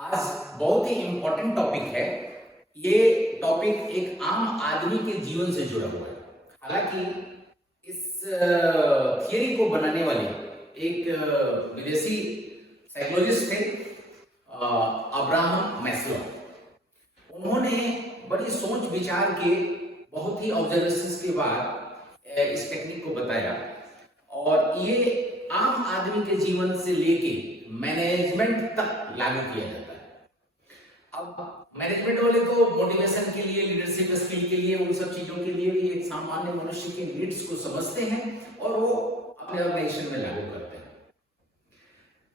आज बहुत ही important topic है। ये टॉपिक एक आम आदमी के जीवन से जुड़ा हुआ है। हालांकि इस थियरी को बनाने वाले एक विदेशी साइकोलॉजिस्ट थे, अब्राहम मैस्लो। उन्होंने बड़ी सोच विचार के बहुत ही ऑब्जर्वेशंस के बाद इस टेक्निक को बताया और ये आम आदमी के जीवन से लेके मैनेजमेंट तक लागू किया जाता है। अब मैनेजमेंट वाले तो मोटिवेशन के लिए, लीडरशिप स्किल के लिए, उन सब चीजों के लिए भी एक सामान्य मनुष्य के नीड्स को समझते हैं और वो अपने ऑर्गेनाइजेशन में लागू करते हैं।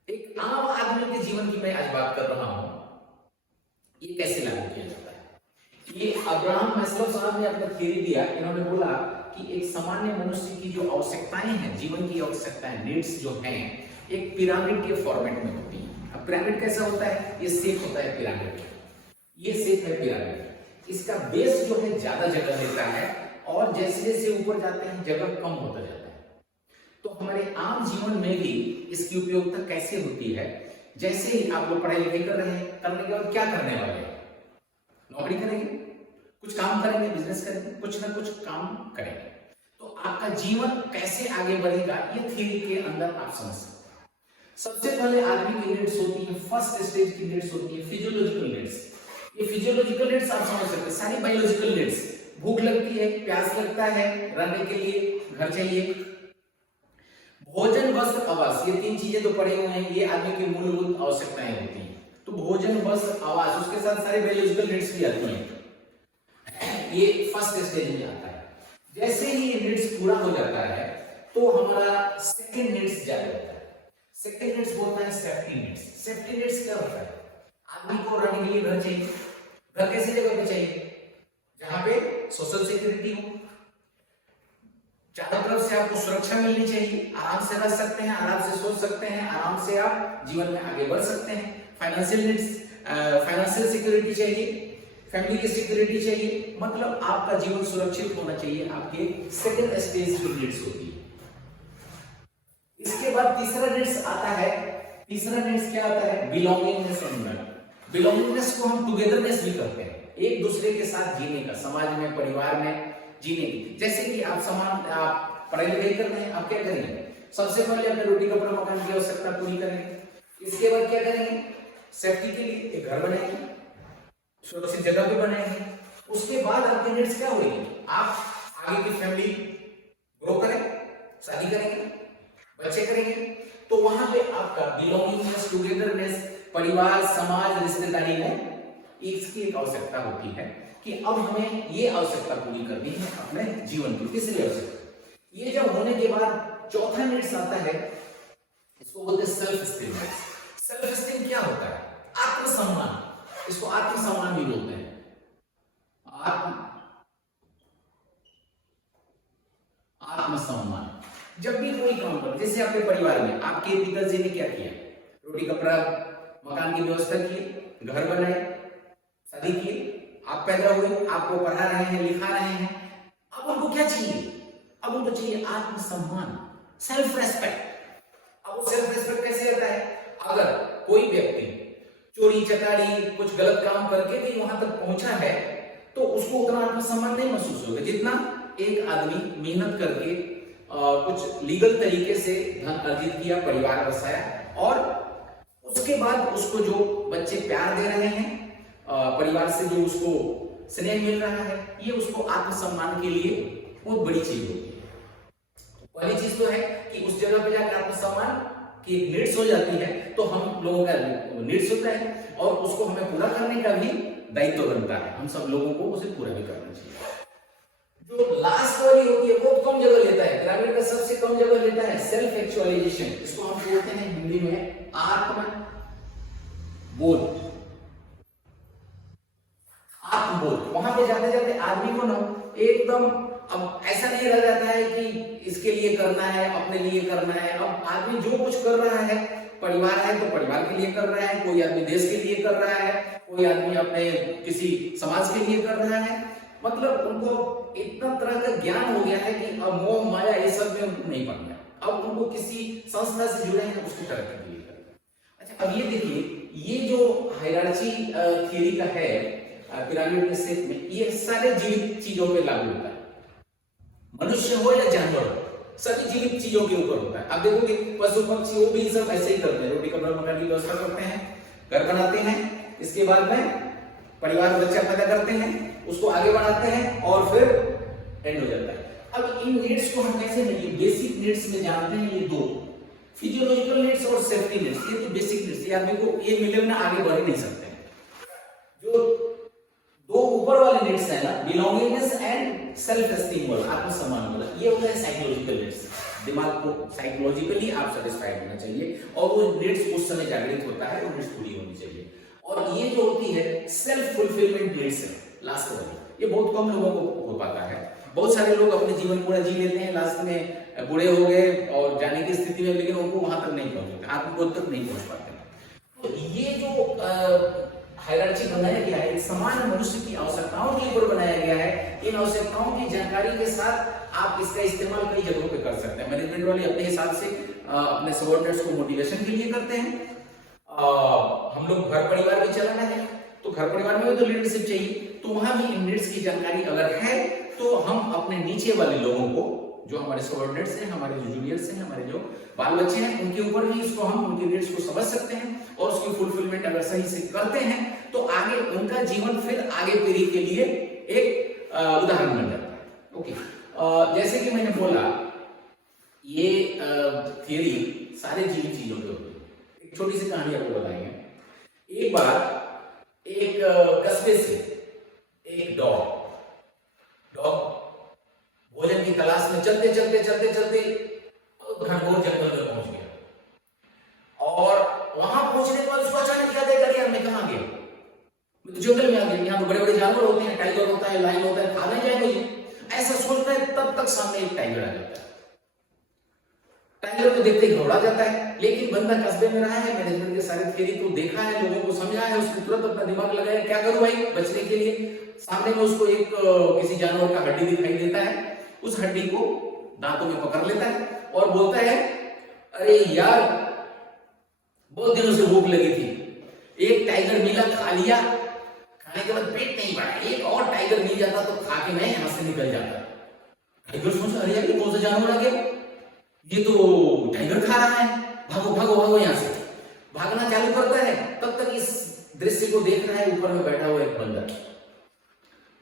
एक आम आदमी के जीवन की मैं आज बात कर रहा हूं, ये कैसे लागू किया जाता है। ये अब्राहम मैस्लो साहब ने अपना थ्योरी दिया। इन्होंने बोला कि एक सामान्य मनुष्य की जो आवश्यकताएं हैं, जीवन की आवश्यकताएं, नीड्स जो हैं, एक पिरामिड के फॉर्मेट में होती है। अब पिरामिड कैसा होता है? ये शेप होता है पिरामिड, ये शेप है पिरामिड। इसका बेस जो है ज्यादा जगह लेता है और जैसे जैसे ऊपर जाते हैं जगह कम होता जाता है। तो हमारे आम जीवन में भी इसकी उपयोगिता कैसे होती है? जैसे ही आप लोग पढ़ाई लिखाई कर रहे हैं, करने के बाद क्या करने वाले हैं? नौकरी करेंगे, कुछ काम करेंगे, बिजनेस करेंगे, कुछ ना कुछ काम करेंगे। तो आपका जीवन कैसे आगे बढ़ेगा, ये थ्योरी के अंदर आप समझ सकते हैं। सबसे पहले आदमी की नीड्स होती है, फर्स्ट स्टेज की नीड्स होती है फिजियोलॉजिकल नीड्स। ये फिजियोलॉजिकल नीड्स आप समझ सकते हैं, सारी बायोलॉजिकल नीड्स। भूख लगती है, प्यास लगता है, रहने के लिए घर चाहिए, भोजन, वस्त्र, आवास, ये तीन चीजें तो पढ़े हुए हैं। ये आदमी की मूलभूत आवश्यकताएं होती हैं। तो भोजन, वस्त्र, आवास, उसके साथ सारे बायोलॉजिकल नीड्स भी आती हैं। ये फर्स्ट स्टेज में आता है। जैसे ही ये नीड्स पूरा हो जाता है तो हमारा सेकंड नीड्स जारी होता है। सेकंड नीड्स बोलता है सेफ्टी नीड्स। सेफ्टी नीड्स क्या होता है? आदमी को रहने के लिए घर चाहिए। घर कैसी जगह पे चाहिए? जहां पे सोशल सिक्योरिटी हो, चारों तरफ से आपको सुरक्षा मिलनी चाहिए, आराम से रह सकते हैं, आराम से सोच सकते हैं, आराम से आप जीवन में आगे बढ़ सकते हैं। फाइनेंशियल नीड्स, फाइनेंशियल सिक्योरिटी चाहिए, फैमिली की सिक्योरिटी चाहिए, मतलब आपका जीवन सुरक्षित होना चाहिए। आपके सेकंड स्टेज की नीड्स होती है। इसके बाद तीसरा नीड्स आता है। तीसरा नीड्स क्या आता है? बिलोंगिंगनेस और यूनिटी। बिलोंगिंगनेस को हम टुगेदरनेस भी कहते हैं, एक दूसरे के साथ जीने का, समाज में, परिवार में जीने की। जैसे कि आप पढ़ाई लिखाई कर रहे हैं, आप क्या करेंगे? सबसे पहले अपने रोटी कपड़ा मकान की आवश्यकता पूरी करेंगे। इसके बाद क्या करेंगे? सेफ्टी के लिए एक घर बनाएंगे, सुरक्षित जगह पे बनाएंगे। उसके बाद आपके नीड्स क्या होगी? आप आगे की फैमिली ग्रो करें, शादी करेंगे, बच्चे करेंगे। तो वहां पे आपका बिलोंगिंगनेस, टुगेदरनेस, परिवार, समाज, रिश्तेदारी में इसकी एक आवश्यकता होती है कि अब हमें ये आवश्यकता पूरी करनी है अपने जीवन की। तीसरी आवश्यकता, ये जब होने के बाद चौथा नीड्स आता है, इसको बोलते हैं सेल्फ एस्टीम। सेल्फ एस्टीम क्या होता है? आत्मसम्मान। इसको आत्मसम्मान भी बोलते हैं। आत्मसम्मान। जब भी कोई काम करो, जैसे आपके परिवार में आपके पिताजी ने क्या किया? रोटी कपड़ा मकान की व्यवस्था की, घर बनाए, शादी की, आप पैदा हुए, आपको पढ़ा रहे हैं, लिखा रहे हैं। अब उनको क्या चाहिए? अब उनको चाहिए आत्मसम्मान, सेल्फ रेस्पेक्ट। अब वो सेल्फ रेस्पेक्ट कैसे आता है? अगर कोई व्यक्ति चोरी चकारी, कुछ गलत काम करके भी वहां तक पहुंचा है तो उसको उतना आत्मसम्मान नहीं महसूस होगा जितना एक आदमी मेहनत करके कुछ लीगल तरीके से धन अर्जित किया, परिवार बसाया और उसके बाद उसको जो बच्चे प्यार दे रहे हैं, परिवार से जो उसको स्नेह मिल रहा है, ये उसको आत्मसम्मान के लिए बहुत बड़ी चीज होती है। पहली चीज तो है कि उस जगह पे जाकर आत्मसम्मान की एक नीड्स हो जाती है, तो हम लोगों का नीड्स होता है और उसको हमें पूरा करने का भी दायित्व बनता है। हम सब लोगों को उसे पूरा भी करना चाहिए। जो लास्ट वाली होती है वो कम जगह लेता है। पिरामिड का सबसे कम जगह लेता है सेल्फ एक्चुअलाइजेशन। इसको हम बोलते हैं हिंदी में आत्मबोध। आत्मबोध। वहां पे जाते जाते आदमी को ना एकदम अब ऐसा नहीं रह जाता है कि इसके लिए करना है, अपने लिए करना है। अब आदमी जो कुछ कर रहा है, परिवार है तो परिवार के लिए कर रहा है, कोई आदमी देश के लिए कर रहा है, कोई आदमी अपने किसी समाज के लिए कर रहा है। मतलब उनको इतना तरह का ज्ञान हो गया है कि अब मोह माया ये सब में नहीं पड़ गया। अब उनको किसी संस्था से जुड़े हैं उसकी तरक्की के लिए। अच्छा, अब ये देखिए, ये जो हायरार्की हायरार्की थ्योरी का है पिरामिड के शेप में, ये सारे जीवित चीजों पे लागू होता है, मनुष्य हो या जानवर हो, सभी जीवित चीजों के ऊपर होता है। आप देखोगे पशु पक्षी वो भी सब ऐसे ही करते हैं, रोटी कपड़ा मकान की व्यवस्था करते हैं, घर बनाते हैं, इसके बाद में परिवार बच्चा पैदा करते हैं, उसको आगे बढ़ाते हैं और फिर एंड हो जाता है। अब इन नीड्स को हम कैसे मिलेंगे? बेसिक नीड्स में जानते हैं ये दो, फिजियोलॉजिकल नीड्स और सेफ्टी नीड्स, ये तो बेसिक नीड्स, ये आदमी को ये मिले बिना आगे बढ़ नहीं सकते। जो दो ऊपर वाले नीड्स है ना, बिलोंगिंगनेस एंड सेल्फ एस्टीम वाला, आत्मसम्मान वाला, ये होता है साइकोलॉजिकल नीड्स। दिमाग को साइकोलॉजिकली आप सेटिस्फाइड होना चाहिए और वो नीड्स उस समय जागृत होता है, वो नीड्स पूरी होनी चाहिए। और ये जो होती है सेल्फ फुलफिलमेंट नीड्स है, लास्ट वाली, ये बहुत कम लोगों को हो पाता है। बहुत सारे लोग अपने जीवन पूरा जी लेते हैं, लास्ट में बूढ़े हो गए और जाने की स्थिति में, लेकिन उनको वहां तक नहीं पहुंचते, आत्मबोध तक नहीं पहुंच पाते। तो ये जो हायरार्की बनाया गया है, सामान्य मनुष्य की आवश्यकताओं के ऊपर बनाया गया है। इन आवश्यकताओं की जानकारी के साथ आप इसका इस्तेमाल कई जगहों पे कर सकते हैं। मैनेजमेंट वाले अपने हिसाब से अपने सबऑर्डिनेट्स को मोटिवेशन के लिए करते हैं। हम लोग घर परिवार भी चलाना है, तो घर परिवार में भी तो लीडरशिप चाहिए, तो वहां भी इन नीड्स की जानकारी अगर है तो हम अपने नीचे वाले लोगों को, जो हमारे सबऑर्डिनेट्स हैं, हमारे जो जूनियर्स हैं, हमारे जो बाल बच्चे हैं, उनके ऊपर भी इसको हम उनके नीड्स को समझ सकते हैं और उसकी फुलफिलमेंट अगर सही से करते हैं तो आगे उनका जीवन फिर आगे पीढ़ी के लिए एक उदाहरण बन जाता है। ओके, जैसे कि मैंने बोला ये थियरी सारे जीवित चीजों के होती है। एक छोटी सी कहानी आपको बताएंगे। एक बार एक कस्बे से एक डॉग भोजन की तलाश में चलते घनघोर जंगल में पहुंच गया और वहां पहुंचने के बाद उसको अचानक याद आया कि यार मैं कहां गया, मैं तो जंगल में आ गया, यहाँ तो बड़े बड़े जानवर होते हैं, टाइगर होता है, लायन होता है, खा नहीं जाए मुझे, ऐसा सोचता है। तब तक सामने एक टाइगर आ जाता है। टाइगर को देखते ही घबरा जाता है, लेकिन बंदा कस्बे में रहा है, मैनेजमेंट के सारे थियरी को देखा है, लोगों को समझा है, उसने तुरंत अपना दिमाग लगाया क्या करूं भाई बचने के लिए। सामने में उसको एक किसी जानवर का हड्डी दिखाई देता है, उस हड्डी को दांतों में पकड़ लेता है और बोलता है अरे यार बहुत दिनों से भूख लगी थी, एक टाइगर मिला, खा लिया, खाने के बाद पेट नहीं भरा, एक और टाइगर मिल जाता तो खा के मैं यहां से निकल जाता। टाइगर सोचा अरे यार ये कौन सा जानवर आ गया, ये तो टाइगर खा रहा है, भागो भागो भागो यहां से। भागना चालू करता है, तब तक इस दृश्य को देख रहा है ऊपर में बैठा हुआ एक बंदर।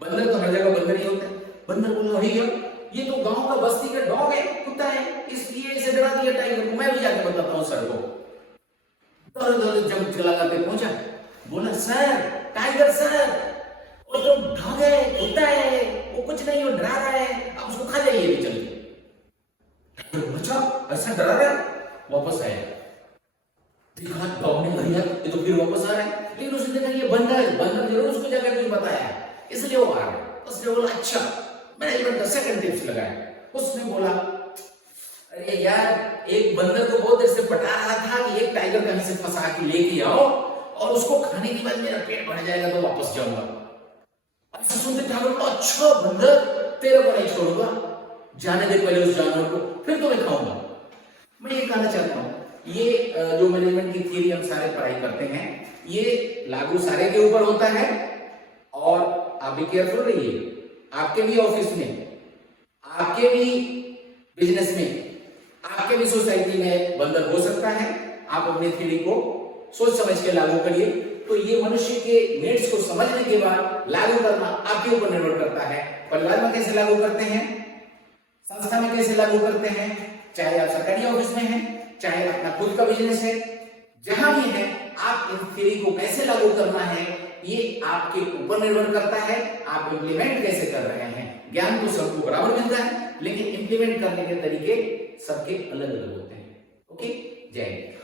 बंदर तो हर जगह बंदर ही होता है। बंदर बोला अरे यार ये तो गांव का बस्ती का डॉग है, कुत्ता है, इसलिए इसे डरा दिया टाइगर को, मैं भी जाके बताता हूँ सर को। जब चला करके पहुंचा, बोला सर टाइगर सर वो तो डॉग है, कुत्ता है, वो कुछ नहीं, वो डरा रहा है, आप उसको खा जाइए भी चलिए। अच्छा ऐसा डरा रहा है, वापस आया, देखा डॉग ने भैया ये तो फिर वापस आ रहा है, लेकिन उसने देखा ये बंदर जरूर उसको जाकर कुछ बताया इसलिए वो आ रहा है। उसने बोला अच्छा, मैनेजमेंट का सेकंड टिप्स लगाया। उसने बोला अरे यार एक बंदर को बहुत देर से पटा रहा था कि एक टाइगर कहीं से फंसा के लेके आओ और उसको खाने के बाद मेरा पेट भर जाएगा तो वापस जाऊंगा। ऐसा सुनते टाइगर को अच्छा बंदर तेरे को नहीं छोड़ूंगा, जाने दे पहले उस जानवर को, फिर तो मैं खाऊंगा। मैं ये कहना चाहता हूँ ये जो मैनेजमेंट की थियरी हम सारे पढ़ाई करते हैं ये लागू सारे के ऊपर होता है। और आप भी केयरफुल रहिए, आपके भी ऑफिस में, आपके भी बिजनेस में, आपके भी सोसाइटी में बंदर हो सकता है। आप अपने थ्योरी को सोच समझ के लागू करिए। तो ये मनुष्य के नीड्स को समझने के बाद लागू करना आपके ऊपर निर्भर करता है। परिवार में कैसे लागू करते हैं, संस्था में कैसे लागू करते हैं, चाहे आप सरकारी ऑफिस में हैं, चाहे अपना खुद का बिजनेस है, जहां भी है, आप इस थ्योरी को कैसे लागू करना है ये आपके ऊपर निर्भर करता है। आप इंप्लीमेंट कैसे कर रहे हैं। ज्ञान तो सबको बराबर मिलता है, लेकिन इंप्लीमेंट करने के तरीके सबके अलग अलग होते हैं। ओके, जय हिंद।